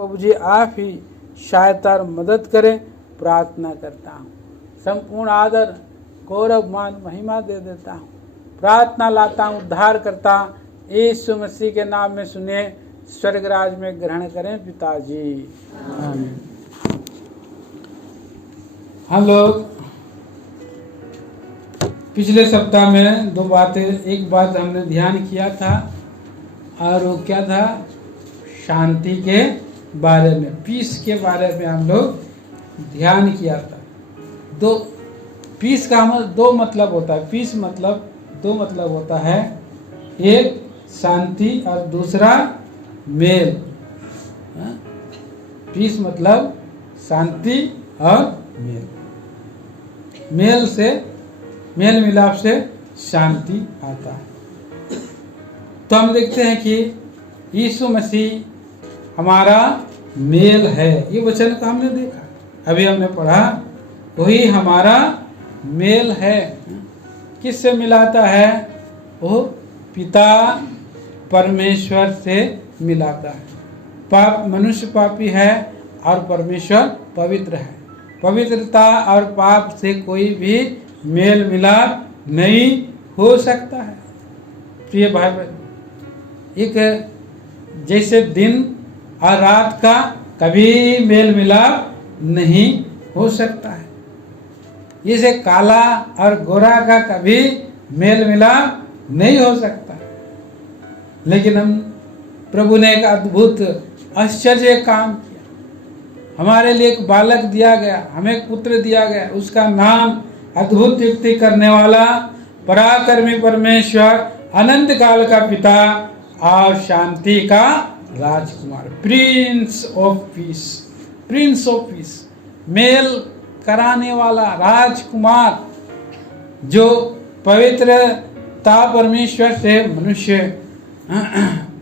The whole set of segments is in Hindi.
प्रभु जी आप ही सहायता और मदद करें, प्रार्थना करता हूँ। संपूर्ण आदर गौरव मान महिमा दे देता हूँ, प्रार्थना लाता हूँ उद्धार करता यीशु मसीह के नाम में सुने, स्वर्गराज में ग्रहण करें पिताजी, आमीन। हम लोग पिछले सप्ताह में दो बातें, एक बात हमने ध्यान किया था और वो क्या था, शांति के बारे में, पीस के बारे में हम लोग ध्यान किया था। दो पीस का दो मतलब होता है, पीस मतलब दो मतलब होता है, एक शांति और दूसरा मेल। पीस मतलब शांति और मेल, मेल से मेल मिलाप से शांति आता है। तो हम देखते हैं कि यीशु मसीह हमारा मेल है, ये वचन को हमने देखा, अभी हमने पढ़ा, वही हमारा मेल है। किससे मिलाता है? वो पिता परमेश्वर से मिलाता है। पाप मनुष्य पापी है और परमेश्वर पवित्र है। पवित्रता और पाप से कोई भी मेल मिलाप नहीं हो सकता है। प्रिय भाई बहन, एक जैसे दिन और रात का कभी मेल मिलाप नहीं हो सकता है, जैसे काला और गोरा का कभी मेल मिलाप नहीं हो सकता। लेकिन हम प्रभु ने एक अद्भुत आश्चर्य काम किया, हमारे लिए एक बालक दिया गया, हमें एक पुत्र दिया गया, उसका नाम अद्भुत युक्ति करने वाला, पराक्रमी परमेश्वर, अनंत काल का पिता और शांति का राजकुमार, prince of peace, prince of peace, मेल कराने वाला राजकुमार, जो पवित्रता परमेश्वर से मनुष्य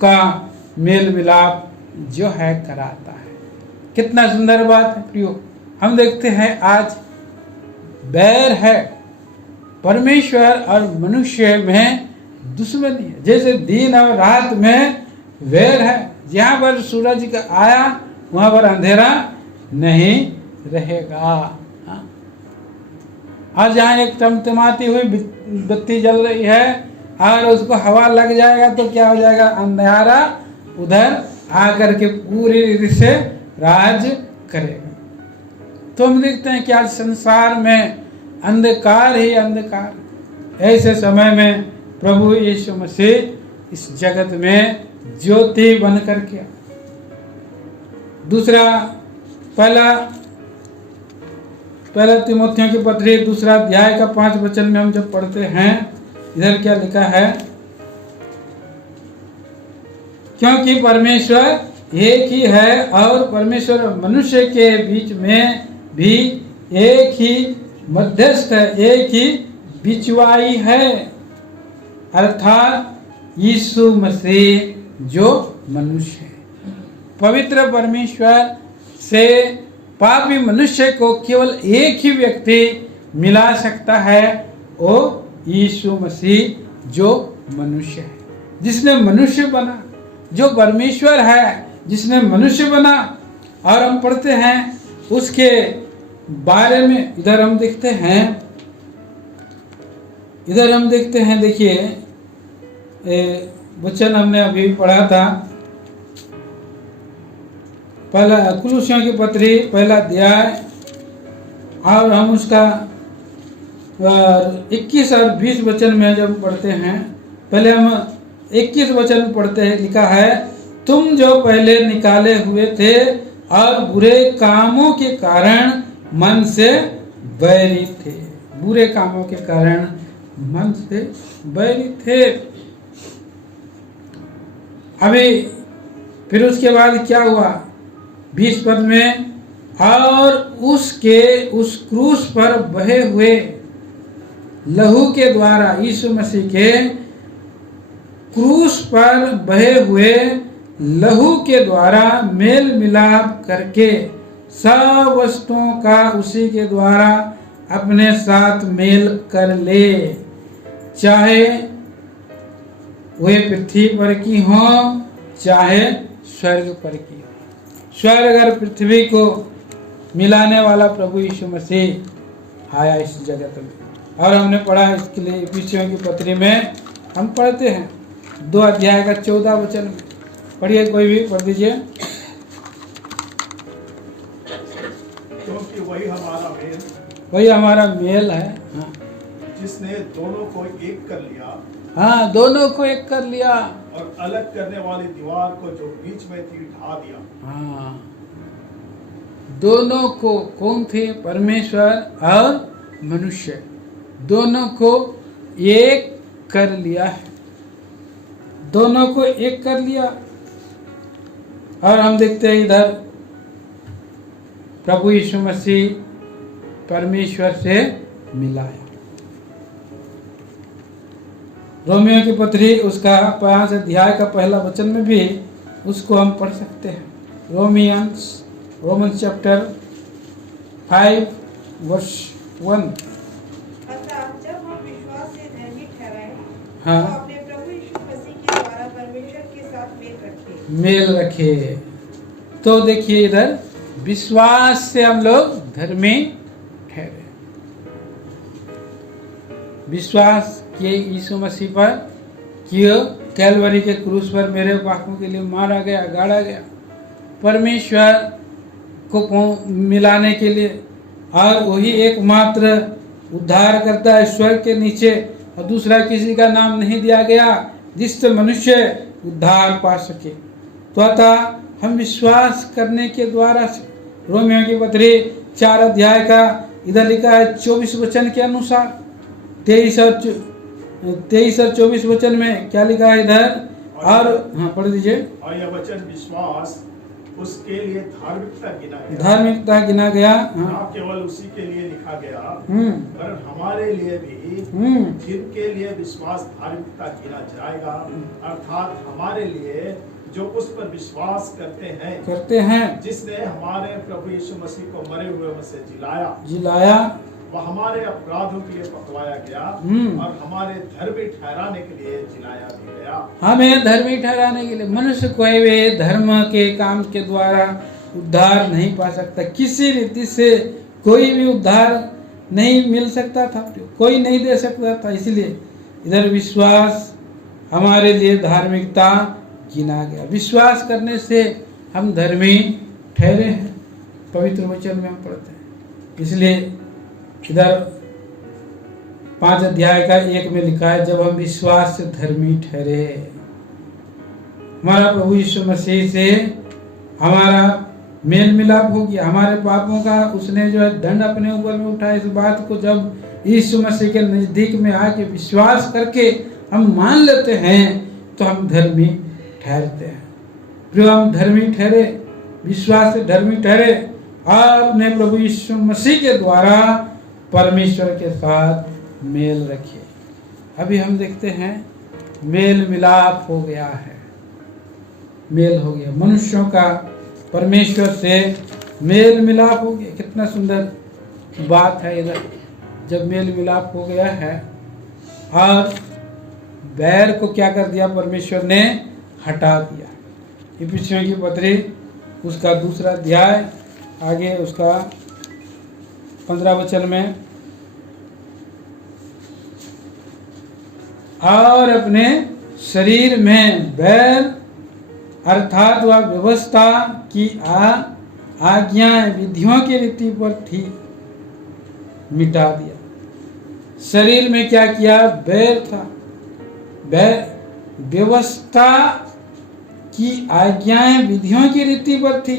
का मेल मिलाप जो है कराता है। कितना सुंदर बात है प्रियो। हम देखते हैं आज बैर है, परमेश्वर और मनुष्य में दुश्मनी है, जैसे दिन और रात में वैर है। जहाँ पर सूरज का आया वहाँ पर अंधेरा नहीं रहेगा। और जहाँ एक टमटमाती हुई बत्ती जल रही है और उसको हवा लग जाएगा तो क्या हो जाएगा, अंधेरा उधर आकर के पूरी रीति से राज करेगा। तो हम देखते हैं कि आज संसार में अंधकार ही अंधकार। ऐसे समय में प्रभु यीशु मसीह इस जगत में ज्योति बनकर के। दूसरा पहला तीमुथियों की पत्री दूसरा अध्याय का 5 वचन में हम जब पढ़ते हैं, इधर क्या लिखा है, क्योंकि परमेश्वर एक ही है और परमेश्वर मनुष्य के बीच में भी एक ही मध्यस्थ है, एक ही बिचवाई है, अर्थात यीशु मसीह जो मनुष्य है। पवित्र परमेश्वर से पापी मनुष्य को केवल एक ही व्यक्ति मिला सकता है, वो यीशु मसीह जो मनुष्य है, जिसने मनुष्य बना, जो परमेश्वर है जिसने मनुष्य बना। और हम पढ़ते हैं उसके बारे में, इधर हम देखते हैं, देखिए वचन हमने अभी पढ़ा था, पहला कुलुसियों की पत्री पहला अध्याय, और हम उसका 21 और 20 वचन में जब पढ़ते हैं, पहले हम 21 वचन पढ़ते हैं, लिखा है, तुम जो पहले निकाले हुए थे और बुरे कामों के कारण मन से बैरी थे, बुरे कामों के कारण मन से बैरी थे। अभी फिर उसके बाद क्या हुआ, 20 पद में, और उस क्रूस पर बहे हुए लहू के द्वारा, यीशु मसीह के क्रूस पर बहे हुए लहू के द्वारा मेल मिलाप करके सब वस्तुओं का उसी के द्वारा अपने साथ मेल कर ले, चाहे वे पृथ्वी पर की हो चाहे स्वर्ग पर की हो। स्वर्ग और पृथ्वी को मिलाने वाला प्रभु यीशु मसीह आया इस जगत में। और हमने पढ़ा इसके लिए इफिसियों की पत्री में हम पढ़ते हैं 2 अध्याय का 14 वचन में। पढ़िए, कोई भी पढ़ दीजिए। क्योंकि वही हमारा मेल है। हाँ, जिसने दोनों को एक कर लिया। हाँ, दोनों को एक कर लिया और अलग करने वाली दीवार को जो बीच में थी ढा दिया। हाँ, दोनों को, कौन थे? परमेश्वर और मनुष्य, दोनों को एक कर लिया है। दोनों को एक कर लिया। और हम देखते हैं इधर प्रभु यीशु मसीह परमेश्वर से मिलाया। रोमियो की पत्री उसका 5 अध्याय का पहला वचन में भी उसको हम पढ़ सकते हैं। Romans chapter 5 verse 1। अतः जब हम विश्वास से धर्मी ठहराए, हाँ, तो अपने प्रभु यीशु मसीह के द्वारा परमेश्वर के साथ मेल रखे। तो देखिए इधर विश्वास से हम लोग धर्मी ठहरे। विश्वास किए यीशु मसीह पर, किए कैलवरी के क्रूस पर मेरे पापों के लिए मारा गया, गाड़ा गया, परमेश्वर को मिलाने के लिए। और वही एकमात्र उद्धार करता है स्वर्ग के नीचे, और दूसरा किसी का नाम नहीं दिया गया जिससे मनुष्य उद्धार पा सके। तो अतः हम विश्वास करने के द्वारा से, रोमियो की पत्री 4 अध्याय का इधर लिखा है 24 वचन के अनुसार, 23 और 24 वचन में क्या लिखा है इधर? और हाँ, पढ़ दीजिए। और यह वचन विश्वास उसके लिए धार्मिकता गिना गया। हाँ, ना केवल उसी के लिए लिखा गया, पर हमारे लिए भी, जिनके लिए विश्वास धार्मिकता गिना जाएगा, अर्थात हमारे लिए जो उस पर विश्वास करते हैं, जिसने हमारे प्रभु यीशु मसीह को मरे हुए में से जिलाया, वह हमारे अपराधों के लिए पकवाया गया और हमारे धर्मी ठहराने के लिए जिलाया भी गया। हमें धर्मी ठहराने के लिए। मनुष्य कोई भी धर्म के काम के द्वारा उद्धार नहीं पा सकता। किसी रीति से कोई भी उद्धार नहीं मिल सकता था, कोई नहीं दे सकता था। इसलिए इधर विश्वास हमारे लिए धार्मिकता गिना गया। विश्वास करने से हम धर्मी ठहरे हैं, पवित्र वचन में हम पढ़ते हैं। इसलिए इधर 5 अध्याय का 1 में लिखा है, जब हम विश्वास से धर्मी ठहरे। हमारा प्रभु यीशु मसीह से हमारा मेल मिलाप हो गया। हमारे पापों का उसने जो है दंड अपने ऊपर में उठाया। इस बात को जब यीशु मसीह के नजदीक में आके विश्वास करके हम मान लेते हैं तो हम धर्मी ठहरते हैं। जो हम धर्मी ठहरे, विश्वास से धर्मी ठहरे और अपने प्रभु यीशु मसीह के द्वारा परमेश्वर के साथ मेल रखे। अभी हम देखते हैं मेल मिलाप हो गया है। मेल हो गया, मनुष्यों का परमेश्वर से मेल मिलाप हो गया। कितना सुंदर बात है इधर, जब मेल मिलाप हो गया है। और बैर को क्या कर दिया? परमेश्वर ने हटा दिया। इफिसियों की पत्री उसका 2 अध्याय, आगे उसका 15 वचन में, और अपने शरीर में बैर अर्थात वह व्यवस्था की आज्ञाएं विधियों की रीति पर थी, मिटा दिया। शरीर में क्या किया? बैर था। बैर व्यवस्था की आज्ञाएं विधियों की रीति पर थी,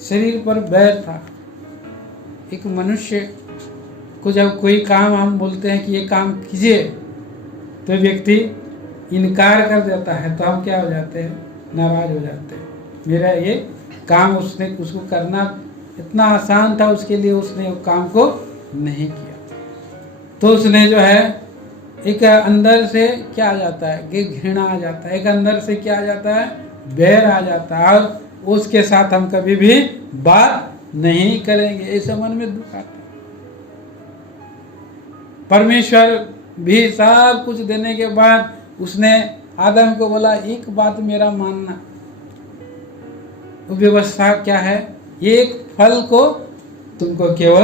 शरीर पर बैर था। एक मनुष्य को जब कोई काम हम बोलते हैं कि ये काम कीजिए, तो व्यक्ति इनकार कर देता है, तो हम क्या हो जाते हैं? नाराज हो जाते हैं। मेरा ये काम उसको करना इतना आसान था, उसके लिए उसने वो काम को नहीं किया। तो उसने जो है एक अंदर से क्या आ जाता है कि घृणा आ जाता है, एक अंदर से क्या आ जाता है? बैर आ जाता है, और उसके साथ हम कभी भी बात नहीं करेंगे, ऐसा मन में दुख आता है। परमेश्वर भी सब कुछ देने के बाद उसने आदम को बोला, एक बात मेरा मानना। व्यवस्था क्या है? एक फल को तुमको केवल